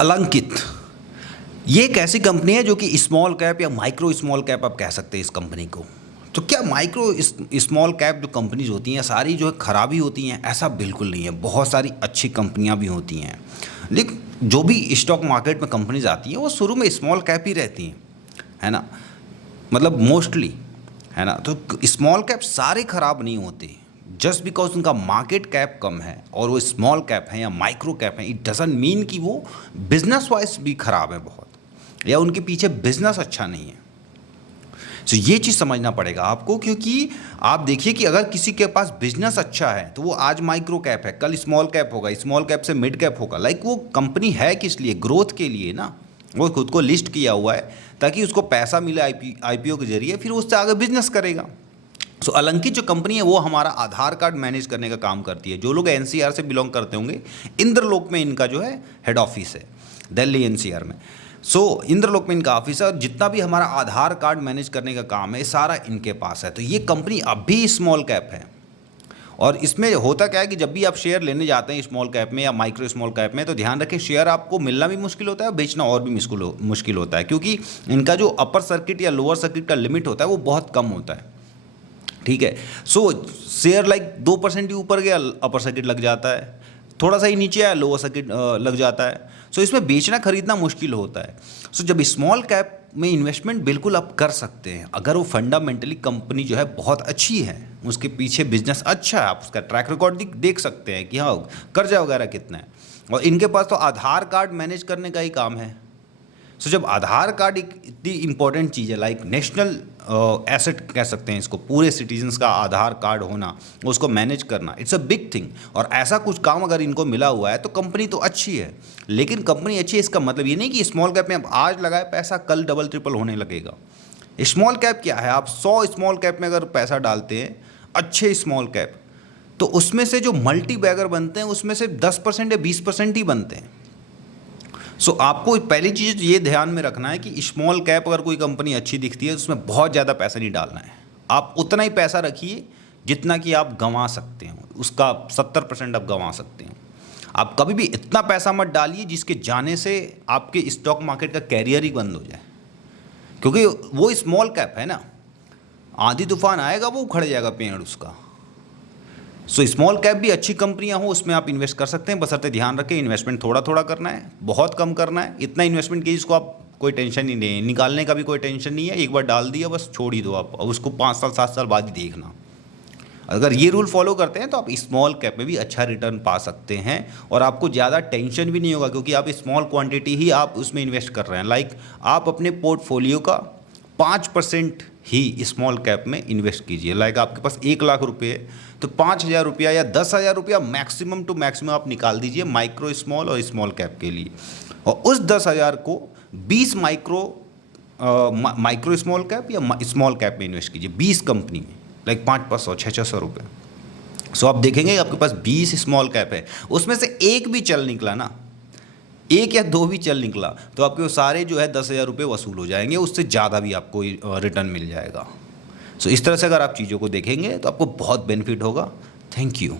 अलंकित ये एक ऐसी कंपनी है जो कि स्मॉल कैप या माइक्रो स्मॉल कैप आप कह सकते हैं इस कंपनी को। तो क्या माइक्रो स्मॉल कैप जो कंपनीज होती हैं सारी जो है खराबी होती हैं? ऐसा बिल्कुल नहीं है, बहुत सारी अच्छी कंपनियां भी होती हैं। लेकिन जो भी स्टॉक मार्केट में कंपनीज आती हैं वो शुरू में स्मॉल कैप ही रहती हैं, है ना, मतलब मोस्टली, है ना। तो स्मॉल कैप सारे खराब नहीं होते, जस्ट बिकॉज उनका मार्केट कैप कम है और वो स्मॉल कैप है या माइक्रो कैप है, इट डजंट मीन कि वो बिजनेस वाइज भी खराब है बहुत, या उनके पीछे बिजनेस अच्छा नहीं है। तो ये चीज़ समझना पड़ेगा आपको, क्योंकि आप देखिए कि अगर किसी के पास बिजनेस अच्छा है तो वो आज माइक्रो कैप है, कल स्मॉल कैप होगा, स्मॉल कैप से मिड कैप होगा। लाइक वो कंपनी है किस लिए? ग्रोथ के लिए ना। वो खुद को लिस्ट किया हुआ है ताकि उसको पैसा मिले आईपीओ के जरिए, फिर उससे आगे बिजनेस करेगा। सो अलंकित जो कंपनी है वो हमारा आधार कार्ड मैनेज करने का काम करती है। जो लोग एनसीआर से बिलोंग करते होंगे, इंद्रलोक में इनका जो है हेड ऑफिस है, दिल्ली एनसीआर में। इंद्रलोक में इनका ऑफिस है और जितना भी हमारा आधार कार्ड मैनेज करने का काम है सारा इनके पास है। तो ये कंपनी अभी स्मॉल कैप है। और इसमें होता क्या है कि जब भी आप शेयर लेने जाते हैं स्मॉल कैप में या माइक्रो स्मॉल कैप में, तो ध्यान रखें शेयर आपको मिलना भी मुश्किल होता है, बेचना और भी मुश्किल होता है, क्योंकि इनका जो अपर सर्किट या लोअर सर्किट का लिमिट होता है वो बहुत कम होता है। ठीक है। शेयर लाइक 2% ही ऊपर गया अपर सर्किट लग जाता है, थोड़ा सा ही नीचे आया लोअर सर्किट लग जाता है। इसमें बेचना खरीदना मुश्किल होता है। जब स्मॉल कैप में इन्वेस्टमेंट बिल्कुल आप कर सकते हैं अगर वो फंडामेंटली कंपनी जो है बहुत अच्छी है, उसके पीछे बिजनेस अच्छा है, आप उसका ट्रैक रिकॉर्ड देख सकते हैं कि हाँ कर्जा वगैरह कितना है, और इनके पास तो आधार कार्ड मैनेज करने का ही काम है। जब आधार कार्ड एक इतनी इंपॉर्टेंट चीज़ है, लाइक नेशनल एसेट कह सकते हैं इसको, पूरे सिटीजन्स का आधार कार्ड होना, उसको मैनेज करना, इट्स अ बिग थिंग। और ऐसा कुछ काम अगर इनको मिला हुआ है तो कंपनी तो अच्छी है। लेकिन कंपनी अच्छी है इसका मतलब ये नहीं कि स्मॉल कैप में आप आज लगाए पैसा कल डबल ट्रिपल होने लगेगा। स्मॉल कैप क्या है? आप 100 स्मॉल कैप में अगर पैसा डालते हैं, अच्छे स्मॉल कैप, तो उसमें से जो मल्टी बैगर बनते हैं उसमें से 10% या 20% ही बनते हैं। आपको पहली चीज़ ये ध्यान में रखना है कि स्मॉल कैप अगर कोई कंपनी अच्छी दिखती है उसमें बहुत ज़्यादा पैसा नहीं डालना है। आप उतना ही पैसा रखिए जितना कि आप गंवा सकते हो, उसका 70% आप गंवा सकते हो। आप कभी भी इतना पैसा मत डालिए जिसके जाने से आपके स्टॉक मार्केट का कैरियर ही बंद हो जाए, क्योंकि वो स्मॉल कैप है ना, आंधी तूफान आएगा वो उखड़ जाएगा पेड़ उसका। स्मॉल कैप भी अच्छी कंपनियां हो उसमें आप इन्वेस्ट कर सकते हैं, बशर्ते ध्यान रखें इन्वेस्टमेंट थोड़ा थोड़ा करना है, बहुत कम करना है। इतना इन्वेस्टमेंट कीजिए जिसको आप कोई टेंशन ही नहीं है, निकालने का भी कोई टेंशन नहीं है, एक बार डाल दिया बस छोड़ ही दो आप, और उसको 5 साल 7 साल बाद ही देखना। अगर ये रूल फॉलो करते हैं तो आप स्मॉल कैप में भी अच्छा रिटर्न पा सकते हैं और आपको ज़्यादा टेंशन भी नहीं होगा, क्योंकि आप स्मॉल क्वांटिटी ही आप उसमें इन्वेस्ट कर रहे हैं। लाइक आप अपने पोर्टफोलियो का 5% ही स्मॉल कैप में इन्वेस्ट कीजिए। लाइक आपके पास 1 लाख रुपये है तो 5,000 रुपया या 10,000 रुपया मैक्सिमम टू मैक्सिमम आप निकाल दीजिए माइक्रो स्मॉल और स्मॉल कैप के लिए, और उस 10,000 को 20 माइक्रो स्मॉल कैप या स्मॉल कैप में इन्वेस्ट कीजिए, 20 कंपनी में, लाइक 500-500 600 रुपये। आप देखेंगे आपके पास 20 स्मॉल कैप है, उसमें से एक भी चल निकला ना, 1 या 2 भी चल निकला, तो आपके वो सारे जो है 10,000 रुपये वसूल हो जाएंगे, उससे ज़्यादा भी आपको रिटर्न मिल जाएगा। इस तरह से अगर आप चीज़ों को देखेंगे तो आपको बहुत बेनिफिट होगा। Thank you.